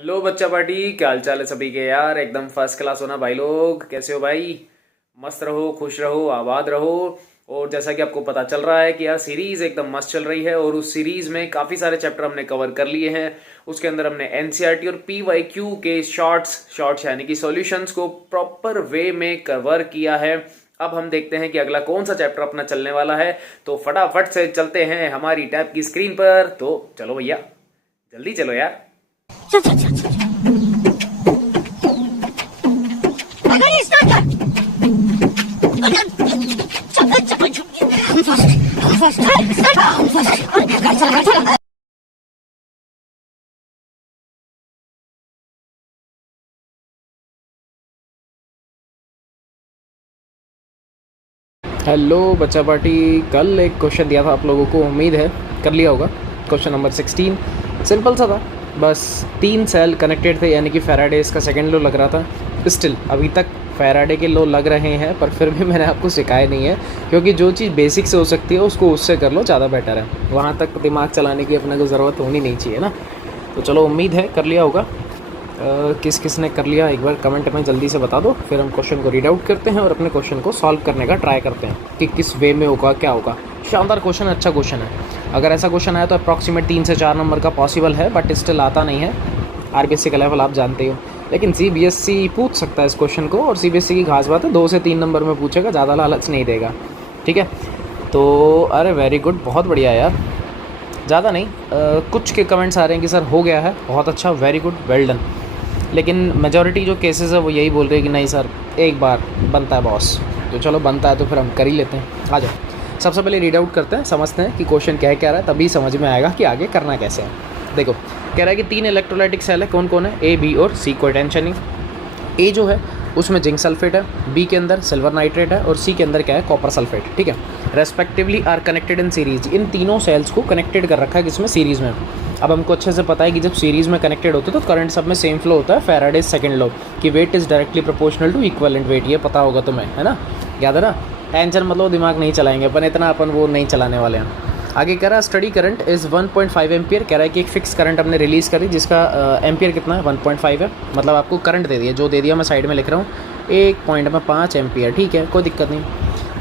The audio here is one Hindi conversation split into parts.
हेलो बच्चा पार्टी, क्या हाल चाल है सभी के यार। एकदम फर्स्ट क्लास होना भाई लोग। कैसे हो भाई? मस्त रहो, खुश रहो, आबाद रहो। और जैसा कि आपको पता चल रहा है कि यार सीरीज एकदम मस्त चल रही है और उस सीरीज में काफी सारे चैप्टर हमने कवर कर लिए हैं। उसके अंदर हमने एनसीईआरटी और पीवाईक्यू के शॉर्ट्स यानी कि सॉल्यूशंस को प्रॉपर वे में कवर किया है। अब हम देखते हैं कि अगला कौन सा चैप्टर अपना चलने वाला है। तो फटाफट से चलते हैं हमारी टैब की स्क्रीन पर। तो चलो भैया, जल्दी चलो यार। हेलो बच्चा पार्टी, कल एक क्वेश्चन दिया था आप लोगों को, उम्मीद है कर लिया होगा। क्वेश्चन नंबर 16 सिंपल सा था। बस 3 सेल कनेक्टेड थे, यानी कि फैराडेज का सेकेंड लॉ लग रहा था। स्टिल अभी तक फैराडे के लॉ लग रहे हैं, पर फिर भी मैंने आपको सिखाया नहीं है, क्योंकि जो चीज़ बेसिक से हो सकती है उसको उससे कर लो, ज़्यादा बेटर है। वहाँ तक दिमाग चलाने की अपने को ज़रूरत होनी नहीं चाहिए ना। तो चलो, उम्मीद है कर लिया होगा। किस किस ने कर लिया एक बार कमेंट में जल्दी से बता दो, फिर हम क्वेश्चन को रीड आउट करते हैं और अपने क्वेश्चन को सॉल्व करने का ट्राई करते हैं कि किस वे में होगा, क्या होगा। शानदार क्वेश्चन, अच्छा क्वेश्चन है। अगर ऐसा क्वेश्चन आया तो अप्रॉक्सीमेट 3 से 4 नंबर का पॉसिबल है, बट स्टिल आता नहीं है। आरबीएससी का लेवल आप जानते हो, लेकिन सीबीएसई पूछ सकता है इस क्वेश्चन को, और सीबीएसई की खास बात है 2 से 3 नंबर में पूछेगा, ज़्यादा लालच नहीं देगा। ठीक है, तो अरे वेरी गुड, बहुत बढ़िया यार। ज़्यादा नहीं, कुछ के कमेंट्स आ रहे हैं कि सर हो गया है, बहुत अच्छा, वेरी गुड, वेल डन। लेकिन मेजॉरिटी जो केसेस है वो यही बोल रहे हैं कि नहीं सर, एक बार बनता है बॉस। तो चलो, बनता है तो फिर हम कर ही लेते हैं। आ जाओ, सबसे पहले रीड आउट करते हैं, समझते हैं कि क्वेश्चन क्या है, क्या रहा है, तभी समझ में आएगा कि आगे करना कैसे है। देखो, कह रहा है कि 3 इलेक्ट्रोलाइटिक सेल है। कौन कौन है? ए, बी और सी। कोई टेंशन नहीं। ए जो है उसमें जिंक सल्फेट है, बी के अंदर सिल्वर नाइट्रेट है और सी के अंदर क्या है? Copper sulphate. ठीक है, respectively are connected in series. इन तीनों सेल्स को कनेक्टेड कर रखा है किसमें? सीरीज़ में। अब हमको अच्छे से पता है कि जब सीरीज़ में कनेक्टेड होते हैं तो करंट सब में सेम फ्लो होता है। फैराडेज सेकंड लॉ कि weight is directly proportional to equivalent weight, ये पता होगा तुम्हें, है ना? याद है ना? टेंशन मतलब दिमाग नहीं चलाएंगे अपन, इतना अपन वो नहीं चलाने वाले हैं। आगे कह रहा है स्टडी करंट इज़ 1.5 एम्पियर। कह रहा है कि एक फिक्स करंट हमने रिलीज़ करी जिसका एम्पियर कितना है? 1.5 है। मतलब आपको करंट दे दिया, जो दे दिया मैं साइड में लिख रहा हूँ, एक पॉइंट में 5 एम्पियर। ठीक है, कोई दिक्कत नहीं।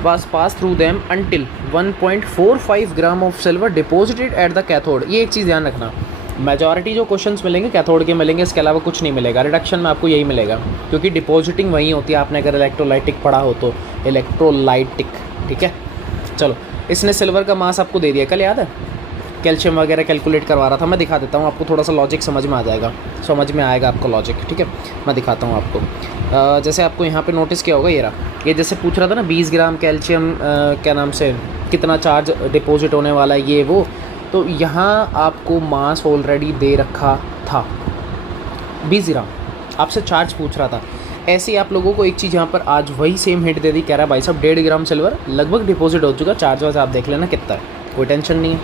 Pass through them until 1.45 gram of silver deposited at the cathode. ये एक चीज़ ध्यान रखना, मेजॉरिटी जो क्वेश्चंस मिलेंगे कैथोड के मिलेंगे, इसके अलावा कुछ नहीं मिलेगा। रिडक्शन में आपको यही मिलेगा, क्योंकि डिपॉजिटिंग वही होती है। आपने अगर इलेक्ट्रोलाइटिक पढ़ा हो तो इलेक्ट्रोलाइटिक। ठीक है, चलो, इसने सिल्वर का मास आपको दे दिया, कल याद है? कैल्शियम वगैरह कैलकुलेट करवा रहा था, मैं दिखा देता हूँ आपको, थोड़ा सा लॉजिक समझ में आ जाएगा, समझ में आएगा आपको लॉजिक। ठीक है, मैं दिखाता हूँ आपको। जैसे आपको यहाँ पे नोटिस किया होगा, ये रहा, ये जैसे पूछ रहा था ना 20 ग्राम कैल्शियम क्या नाम से कितना चार्ज डिपॉजिट होने वाला है, ये वो। तो यहाँ आपको मास ऑलरेडी दे रखा था 20 ग्राम, आपसे चार्ज पूछ रहा था। ऐसे ही आप लोगों को एक चीज़ यहाँ पर आज वही सेम हिंट दे दी। कह रहा है भाई साहब 1.5 ग्राम सिल्वर लगभग डिपॉजिट हो चुका, चार्ज वार्ज आप देख लेना कितना है, कोई टेंशन नहीं है।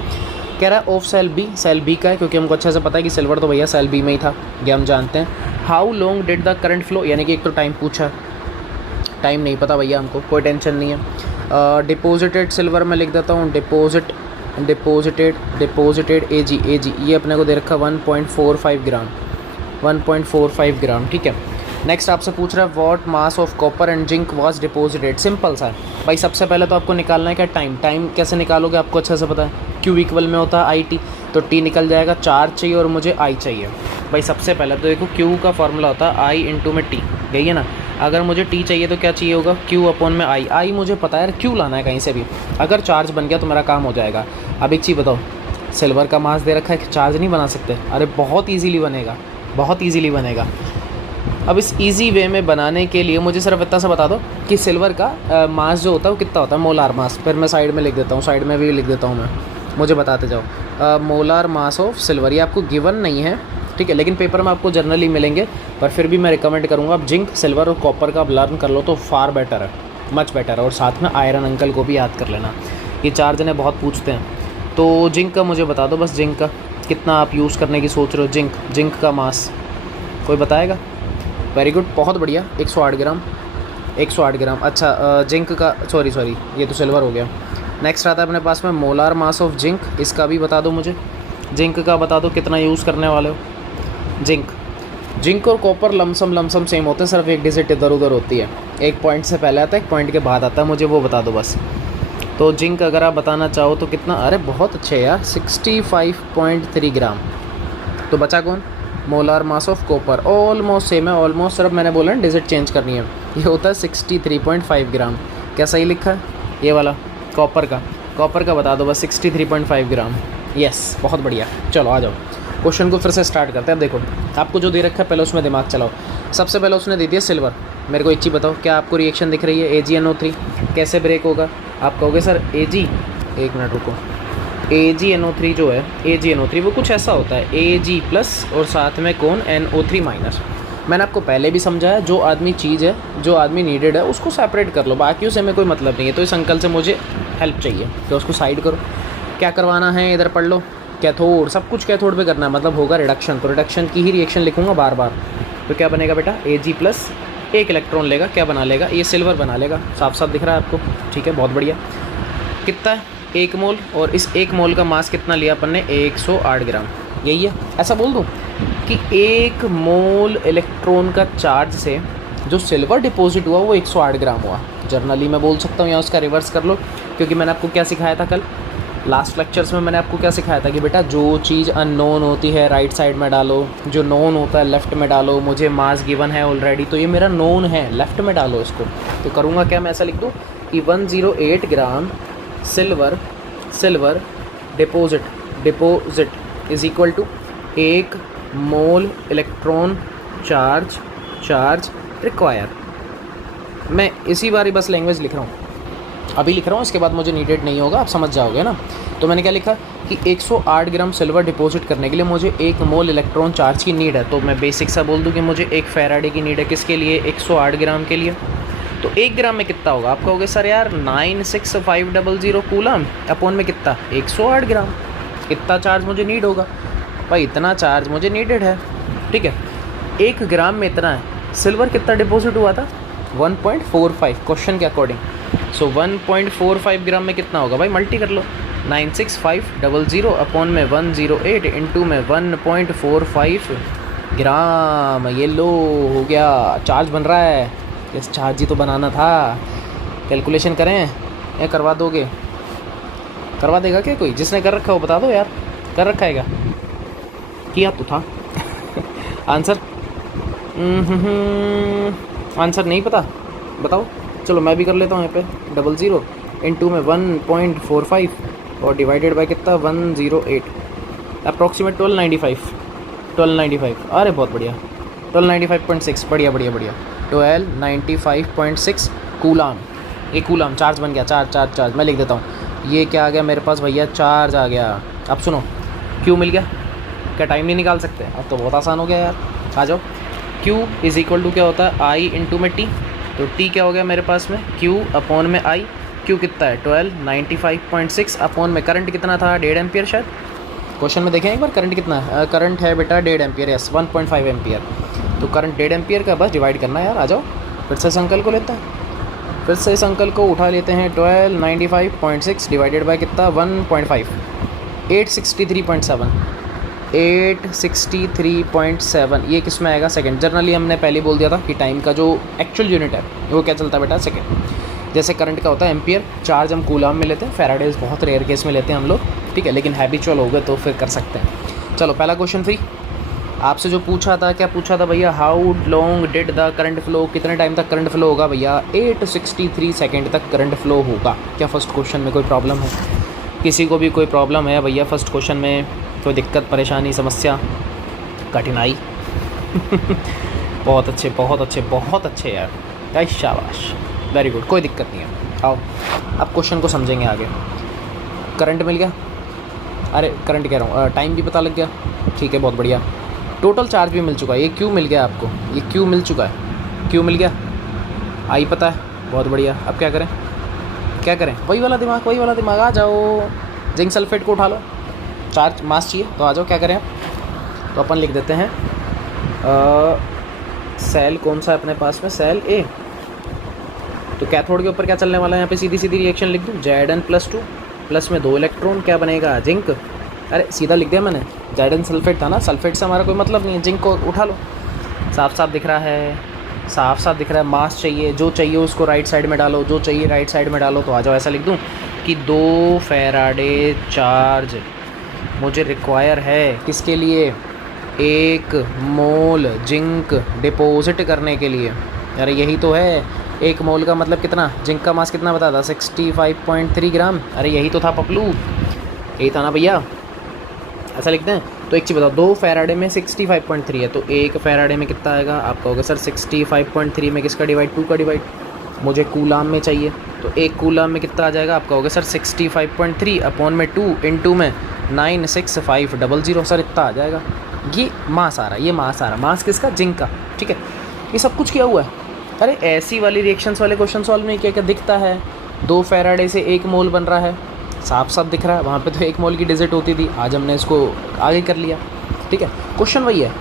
कह रहा है of cell B, cell B का है, क्योंकि हमको अच्छे से पता है कि सिल्वर तो भैया सेल बी में ही था, ये हम जानते हैं। How long did the current flow, यानी कि एक तो टाइम पूछा, टाइम नहीं पता भैया हमको, कोई टेंशन नहीं है। डिपॉजिटेड सिल्वर में लिख देता हूँ, डिपॉजिटेड ए जी, ये अपने को दे रखा 1.45 ग्राम, 1.45 ग्राम। ठीक है, नेक्स्ट आपसे पूछ रहा है what mass of copper and zinc was deposited. Simple सा है भाई, सबसे पहले तो आपको निकालना है क्या? टाइम कैसे निकालोगे आपको अच्छे से पता है, क्यू इक्वल में होता है आई टी, तो टी निकल जाएगा, चार्ज चाहिए और मुझे आई चाहिए। भाई सबसे पहले तो देखो, क्यू का फॉर्मूला होता है आई इंटू में टी, यही है ना? अगर मुझे टी चाहिए तो क्या चाहिए होगा? क्यू अपॉन में आई मुझे पता है, क्यू लाना है कहीं से भी। अगर चार्ज बन गया तो मेरा काम हो जाएगा। अब एक चीज़ बताओ, सिल्वर का मास दे रखा है कि चार्ज नहीं बना सकते? अरे बहुत ईजीली बनेगा, बहुत ईजीली बनेगा। अब इस इजी वे में बनाने के लिए मुझे सिर्फ इतना सा बता दो कि सिल्वर का मास जो होता है वो कितना होता है, मोलार मास। फिर मैं साइड में लिख देता हूँ, साइड में भी लिख देता हूँ मैं, मुझे बताते जाओ। मोलार मास ऑफ सिल्वर, ये आपको गिवन नहीं है, ठीक है, लेकिन पेपर में आपको जनरली मिलेंगे, पर फिर भी मैं रिकमेंड करूँगा आप जिंक, सिल्वर और कॉपर का आप लर्न कर लो तो फार बेटर है, मच बेटर है। और साथ में आयरन अंकल को भी याद कर लेना, ये 4 जने बहुत पूछते हैं। तो जिंक का मुझे बता दो बस, जिंक का कितना आप यूज़ करने की सोच रहे हो? जिंक का मास कोई बताएगा? वेरी गुड, बहुत बढ़िया, 108 ग्राम, 108 ग्राम। अच्छा, जिंक का सॉरी ये तो सिल्वर हो गया। नेक्स्ट आता है अपने पास में मोलार मास ऑफ जिंक, इसका भी बता दो मुझे। जिंक का बता दो कितना यूज़ करने वाले हो जिंक। जिंक और कॉपर लमसम सेम होते हैं, सिर्फ एक डिजिट इधर उधर होती है। एक पॉइंट से पहले आता है, एक पॉइंट के बाद आता है, मुझे वो बता दो बस। तो जिंक अगर आप बताना चाहो तो कितना, अरे बहुत अच्छे यार, 65.3 ग्राम। तो बचा कौन, molar mass of copper, almost same है, ऑलमोस्ट, सिर्फ मैंने बोला ना डिजिट चेंज करनी है। ये होता है 63.5 ग्राम। क्या सही लिखा है ये वाला, कॉपर का बता दो बस, 63.5 ग्राम। यस, बहुत बढ़िया। चलो आ जाओ, क्वेश्चन को फिर से स्टार्ट करते हैं। अब देखो आपको जो दे रखा है पहले उसमें दिमाग चलाओ। सबसे पहले उसने दे दिया सिल्वर। मेरे को एक चीज़ बताओ, क्या आपको रिएक्शन दिख रही है AgNO3 कैसे ब्रेक होगा? आप कहोगे सर Ag, एक मिनट रुको, AgNO3 जो है, AgNO3 वो कुछ ऐसा होता है Ag प्लस और साथ में कौन, NO3 माइनस। मैंने आपको पहले भी समझाया, जो आदमी चीज़ है, जो आदमी नीडेड है उसको सेपरेट कर लो, बाकी उसे में कोई मतलब नहीं है। तो इस अंकल से मुझे हेल्प चाहिए, तो उसको साइड करो। क्या करवाना है इधर पढ़ लो, कैथोड, सब कुछ कैथोड पे करना है, मतलब होगा रिडक्शन, तो रिडक्शन की ही रिएक्शन लिखूंगा बार बार। तो क्या बनेगा बेटा, Ag प्लस, एक इलेक्ट्रॉन लेगा, क्या बना लेगा, ये सिल्वर बना लेगा। साफ साफ दिख रहा है आपको, ठीक है, बहुत बढ़िया। कितना है, 1 मोल, और इस 1 मोल का मास कितना लिया अपन ने, 108 ग्राम। यही है, ऐसा बोल दूँ कि 1 मोल इलेक्ट्रॉन का चार्ज से जो सिल्वर डिपॉजिट हुआ वो 108 ग्राम हुआ। जर्नली मैं बोल सकता हूँ, या उसका रिवर्स कर लो, क्योंकि मैंने आपको क्या सिखाया था कल लास्ट लेक्चर्स में, मैंने आपको क्या सिखाया था कि बेटा जो चीज़ अननोन होती है राइट साइड में डालो, जो नोन होता है लेफ़्ट में डालो। मुझे मास गिवन है ऑलरेडी, तो ये मेरा नोन है, लेफ़्ट में डालो इसको। तो करूँगा क्या, मैं ऐसा लिख दूँ कि 108 gram silver deposit is equal to 1 mole electron charge require. मैं इसी बार ही बस लैंग्वेज लिख रहा हूँ, अभी लिख रहा हूँ, इसके बाद मुझे नीडेड नहीं होगा, आप समझ जाओगे ना। तो मैंने क्या लिखा कि 108 ग्राम सिल्वर डिपॉजिट करने के लिए मुझे 1 मोल इलेक्ट्रॉन चार्ज की नीड है। तो मैं बेसिक सा बोल दूँ कि मुझे 1 फैराडे की नीड है, किसके लिए, 108 ग्राम के लिए। तो 1 ग्राम में कितना होगा, आप कहोगे सर यार 96500 कूलम, अपॉन में कितना, 108 ग्राम। इतना चार्ज मुझे नीड होगा भाई, इतना चार्ज मुझे नीडेड है, ठीक है। 1 ग्राम में इतना है। सिल्वर कितना डिपॉजिट हुआ था, 1.45 क्वेश्चन के अकॉर्डिंग। सो 1.45 ग्राम में कितना होगा भाई, मल्टी कर लो, 96500 अपॉन में 108 इंटू में 1.45 ग्राम। ये लो हो गया, चार्ज बन रहा है। इस चार्ज ही तो बनाना था, कैलकुलेशन करें या करवा दोगे, करवा देगा क्या कोई, जिसने कर रखा हो बता दो यार, कर रखा है क्या, किया तो था। आंसर आंसर नहीं पता, बताओ। चलो मैं भी कर लेता हूँ यहाँ पे, 00 इंटू में 1.45 और डिवाइडेड बाय कितना, 108, अप्रॉक्सीमेट 1295। अरे बहुत बढ़िया, 1295.6, बढ़िया 1295.6 कूलाम। ये कूलाम चार्ज बन गया, चार्ज मैं लिख देता हूँ। ये क्या आ गया मेरे पास भैया, चार्ज आ गया। अब सुनो, क्यू मिल गया, क्या टाइम नहीं निकाल सकते, अब तो बहुत आसान हो गया यार, आ जाओ। Q इज़ इक्वल टू क्या होता है, I इंटू में T। तो T क्या हो गया मेरे पास में, Q अपॉन में I। Q कितना है, 1295.6 अपॉन में करंट कितना था, 1.5 एम्पियर। शायद क्वेश्चन में देखें एक बार, करंट कितना है, करंट है बेटा 1.5 एम्पियर, यस 1.5 एम्पियर। तो करंट 1.5 एम्पियर का बस डिवाइड करना है यार, आ जाओ। फिर से इस अंकल को लेते हैं, फिर से इस अंकल को उठा लेते हैं, 1295.6 डिवाइडेड बाय कितना, 1.5, 863.7। ये किस में आएगा, सेकंड। जनरली हमने पहले बोल दिया था कि टाइम का जो एक्चुअल यूनिट है वो क्या चलता है बेटा, सेकंड। जैसे करंट का होता है एम्पियर, चार्ज हम कूलाम में लेते हैं, फैराडेज बहुत रेयर केस में लेते हैं हम लोग, ठीक है, लेकिन हैबिचुअल हो गए तो फिर कर सकते हैं। चलो पहला क्वेश्चन फ्री। आपसे जो पूछा था, क्या पूछा था भैया, how long did the current flow, कितने टाइम तक करंट फ्लो होगा भैया, 863 सेकेंड तक करंट फ्लो होगा। क्या फर्स्ट क्वेश्चन में कोई प्रॉब्लम है, किसी को भी कोई प्रॉब्लम है भैया फर्स्ट क्वेश्चन में, कोई दिक्कत परेशानी समस्या कठिनाई? बहुत अच्छे यार, क्या शाबाश, वेरी गुड, कोई दिक्कत नहीं है। आओ अब क्वेश्चन को समझेंगे आगे। करंट मिल गया, अरे करंट कह रहा हूँ, टाइम भी पता लग गया, ठीक है, बहुत बढ़िया। टोटल चार्ज भी मिल चुका है, ये क्यू मिल गया आपको, ये क्यू मिल चुका है, क्यू मिल गया, आई पता है, बहुत बढ़िया। अब क्या करें, वही वाला दिमाग, आ जाओ। जिंक सल्फेट को उठा लो, चार्ज मास चाहिए तो आ जाओ। क्या करें, तो अपन लिख देते हैं सेल कौन सा है अपने पास में, सेल ए। तो कैथोड के ऊपर क्या चलने वाला है, यहाँ पे सीधी रिएक्शन लिख दूँ, Zn+2 प्लस में 2 इलेक्ट्रॉन, क्या बनेगा, जिंक। अरे सीधा लिख दिया मैंने, Zn सल्फेट था ना, सल्फेट से हमारा कोई मतलब नहीं है, जिंक को उठा लो। साफ साफ दिख रहा है, साफ साफ दिख रहा है। मास चाहिए, जो चाहिए उसको राइट साइड में डालो, जो चाहिए राइट साइड में डालो। तो आ जाओ, ऐसा लिख दूँ कि 2 फैराडे चार्ज मुझे रिक्वायर है किसके लिए, 1 मोल जिंक डिपॉजिट करने के लिए। अरे यही तो है, 1 मोल का मतलब कितना, जिंक का मास कितना बता था, 65.3 ग्राम। अरे यही तो था पपलू, यही था ना भैया, ऐसा लिखते हैं। तो एक चीज़ बताओ, 2 फैराडे में 65.3 है, तो 1 फैराडे में कितना आएगा। आप कहोगे सर 65.3 में किसका डिवाइड, 2 का डिवाइड, मुझे कूलाम में चाहिए। तो 1 कूलाम में कितना आ जाएगा। आप कहोगे सर 65.3 अपॉन में 2 इंटू में 96500, सर इतना आ जाएगा। ये मास आ रहा है, ये मास आ रहा है, मास किसका, जिंक का। ठीक है, ये सब कुछ किया हुआ है। अरे ऐसी वाली रिएक्शंस वाले क्वेश्चन सॉल्व में क्या क्या दिखता है, 2 फैराडे से 1 मोल बन रहा है, साफ साफ दिख रहा है। वहाँ पे तो 1 मोल की डिजिट होती थी, आज हमने इसको आगे कर लिया। ठीक है, क्वेश्चन वही है।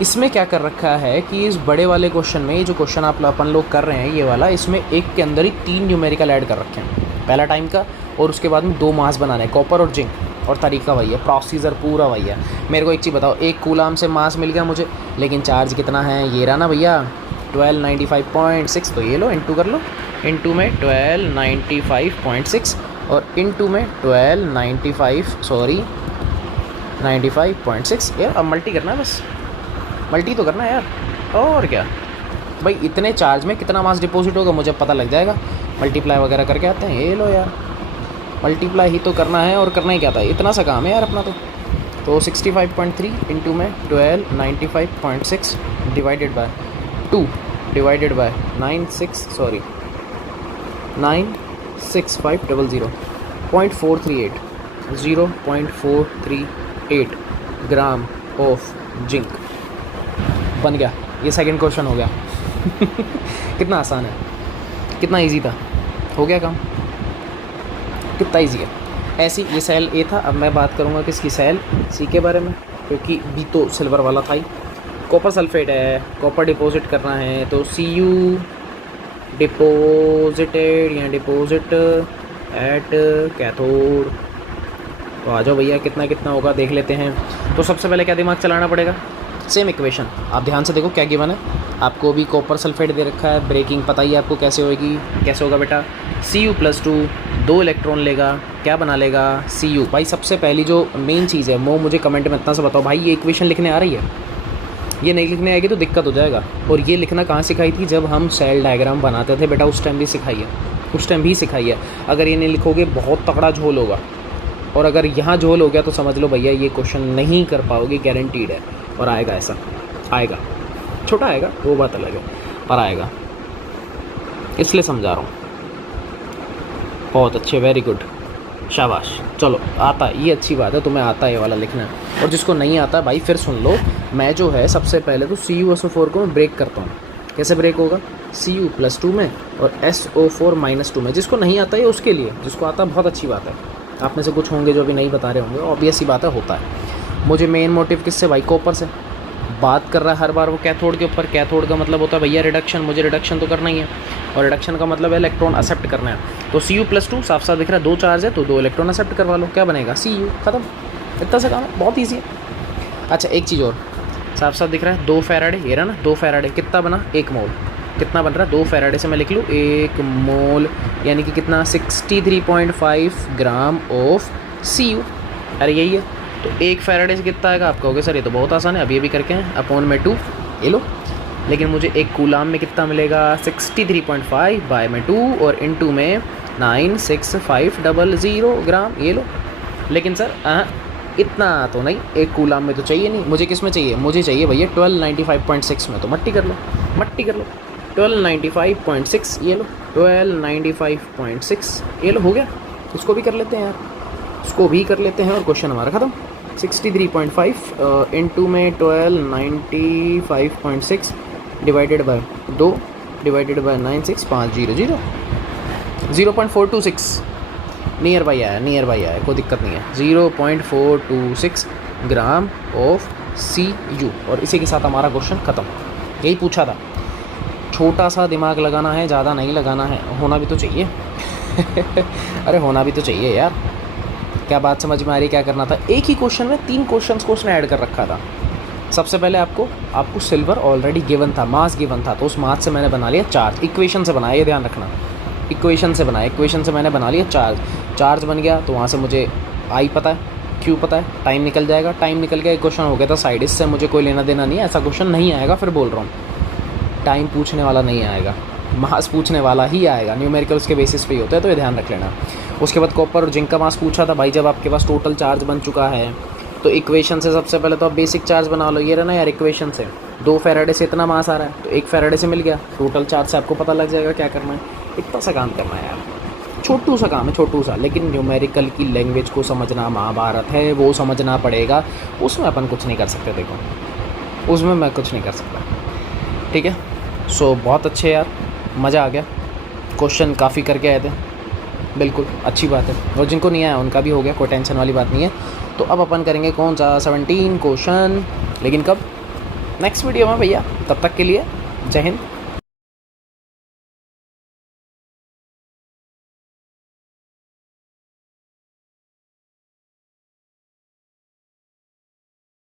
इसमें क्या कर रखा है कि इस बड़े वाले क्वेश्चन में, ये जो क्वेश्चन अपन लोग कर रहे हैं ये वाला, इसमें एक के अंदर ही 3 न्यूमेरिकल ऐड कर रखे हैं, पहला टाइम का, और उसके बाद में 2 मास बनाने हैं, कॉपर और जिंक। और तरीका वही है, प्रोसीजर पूरा वही है। मेरे को एक चीज़ बताओ, 1 कूलाम से मास मिल गया मुझे, लेकिन चार्ज कितना है, ये रहा ना भैया 1295.6। तो ये लो इंटू कर लो, इंटू में 1295.6 और इंटू में 95.6 यार। अब मल्टी करना है, बस मल्टी तो करना है यार, और क्या भाई। इतने चार्ज में कितना मास डिपॉजिट होगा मुझे पता लग जाएगा, मल्टीप्लाई वगैरह करके आते हैं। ये लो यार, मल्टीप्लाई ही तो करना है, और करना ही क्या था, इतना सा काम है यार अपना। तो 65.3 इंटू में 1295.6 divided by 2 divided by 96500 0.438 gram of zinc बन गया। ये सेकंड क्वेश्चन हो गया। कितना आसान है, कितना इजी था, हो गया काम, कितना इजी है। ऐसी ये सेल ए था। अब मैं बात करूँगा किसकी, सेल सी के बारे में, क्योंकि बी तो सिल्वर वाला था ही। कॉपर सल्फेट है, कॉपर डिपॉजिट करना है, तो Cu डिपॉजिटेड या डिपॉजिट एट कैथोड। तो आ जाओ भैया, कितना कितना होगा देख लेते हैं। तो सबसे पहले क्या दिमाग चलाना पड़ेगा, सेम इक्वेशन। आप ध्यान से देखो क्या गिवन है, आपको भी कॉपर सल्फेट दे रखा है, ब्रेकिंग पता ही है आपको कैसे होगी, कैसे होगा बेटा। Cu+2 2 इलेक्ट्रॉन लेगा, क्या बना लेगा, Cu। भाई सबसे पहली जो मेन चीज़ है वो मुझे कमेंट में इतना सा बताओ, भाई ये इक्वेशन लिखने आ रही है, ये नहीं लिखने आएगी तो दिक्कत हो जाएगा। और ये लिखना कहाँ सिखाई थी, जब हम सेल डायग्राम बनाते थे बेटा, उस टाइम भी सिखाई है, उस टाइम भी सिखाई है। अगर ये नहीं लिखोगे बहुत तगड़ा झोल होगा, और अगर यहाँ झोल हो गया तो समझ लो भैया ये क्वेश्चन नहीं कर पाओगे, गारंटीड है। और आएगा, ऐसा आएगा, छोटा आएगा वो बात अलग है, पर आएगा, इसलिए समझा रहा हूँ। बहुत अच्छे, वेरी गुड, शाबाश। चलो आता है, ये अच्छी बात है, तुम्हें आता है ये वाला लिखना है। और जिसको नहीं आता भाई फिर सुन लो, मैं जो है सबसे पहले तो CuSO4 को मैं ब्रेक करता हूँ। कैसे ब्रेक होगा, Cu+2 में और SO4-2 में। जिसको नहीं आता है उसके लिए, जिसको आता है बहुत अच्छी बात है। आप में से कुछ होंगे जो अभी नहीं बता रहे होंगे, ऑब्वियस ही बात है, होता है। मुझे मेन मोटिव किससे भाई, कॉपर से बात कर रहा है हर बार वो कैथोड के ऊपर। कैथोड का मतलब होता है भैया रिडक्शन, मुझे रिडक्शन तो करना ही है, और रिडक्शन का मतलब है इलेक्ट्रॉन एक्सेप्ट करना है। तो Cu+2 साफ साफ दिख रहा है, 2 चार्ज है तो 2 इलेक्ट्रॉन एक्सेप्ट करवा लो, क्या बनेगा, Cu, खत्म। इतना सा काम है, बहुत ईजी है। अच्छा एक चीज़ और, साफ साफ दिख रहा है 2 फैराडे, ये रहा ना 2 फैराडे, कितना बना, 1 मोल। कितना बन रहा है, 2 फैराडे से मैं लिख लूँ 1 मोल, यानी कि कितना, 63.5 ग्राम ऑफ Cu। अरे यही है, तो 1 फैराडे से कितना आएगा। आप कहोगे सर ये तो बहुत आसान है, अभी ये भी करके हैं, अपॉन में 2, ये लो। लेकिन मुझे 1 कूलाम में कितना मिलेगा, 63.5 बाय में 2 और इनटू में 96500 ग्राम, ये लो। लेकिन सर इतना तो नहीं, 1 कूलाम में तो चाहिए नहीं, मुझे किस में चाहिए, मुझे चाहिए भैया 1295.6 में। तो मट्टी कर लो, मट्टी कर लो, 1295.6, ये लो 1295.6, ये लो, हो गया। उसको भी कर लेते हैं यार, उसको भी कर लेते हैं, और क्वेश्चन हमारा ख़त्म। 63.5 इंटू में 1295.6 divided by 2 divided by 96500, 0.426 near by आया, नियर बाई आया, कोई दिक्कत नहीं है। 0.426 ग्राम ऑफ Cu, और इसी के साथ हमारा क्वेश्चन ख़त्म। यही पूछा था, छोटा सा दिमाग लगाना है, ज़्यादा नहीं लगाना है, होना भी तो चाहिए। अरे होना भी तो चाहिए यार। क्या बात समझ में आ रही, क्या करना था। एक ही क्वेश्चन में 3 क्वेश्चंस को उसने ऐड कर रखा था, सबसे पहले आपको सिल्वर ऑलरेडी गिवन था, मास गिवन था, तो उस मास से मैंने बना लिया चार्ज, इक्वेशन से बनाया, ये ध्यान रखना, इक्वेशन से बनाया, इक्वेशन से मैंने बना लिया चार्ज, चार्ज बन गया तो वहाँ से मुझे आई पता है, क्यू पता है, टाइम निकल जाएगा, टाइम निकल गया, एक क्वेश्चन हो गया था साइड, इससे मुझे कोई लेना देना नहीं है, ऐसा क्वेश्चन नहीं आएगा, फिर बोल रहा हूँ टाइम पूछने वाला नहीं आएगा, मास पूछने वाला ही आएगा, न्यूमेरिकल्स के बेसिस पे ही होता है, तो ये ध्यान रख लेना। उसके बाद कॉपर और जिंक का मास पूछा था भाई, जब आपके पास टोटल चार्ज बन चुका है तो इक्वेशन से सबसे पहले तो आप बेसिक चार्ज बना लो, ये रहा ना यार इक्वेशन से, 2 फैराडे से इतना मास आ रहा है तो 1 फैराडे से मिल गया, टोटल चार्ज से आपको पता लग जाएगा क्या करना है, इतना सा काम करना है यार, छोटू सा काम है, छोटू सा, लेकिन न्यूमेरिकल की लैंग्वेज को समझना, महाभारत है वो समझना पड़ेगा, उसमें अपन कुछ नहीं कर सकते, देखो उसमें मैं कुछ नहीं कर सकता, ठीक है। सो बहुत अच्छे यार, मज़ा आ गया, क्वेश्चन काफ़ी करके आए थे, बिल्कुल अच्छी बात है, और जिनको नहीं आया उनका भी हो गया, कोई टेंशन वाली बात नहीं है। तो अब अपन करेंगे कौन सा 17 क्वेश्चन, लेकिन कब, नेक्स्ट वीडियो में भैया, तब तक के लिए जय हिंद।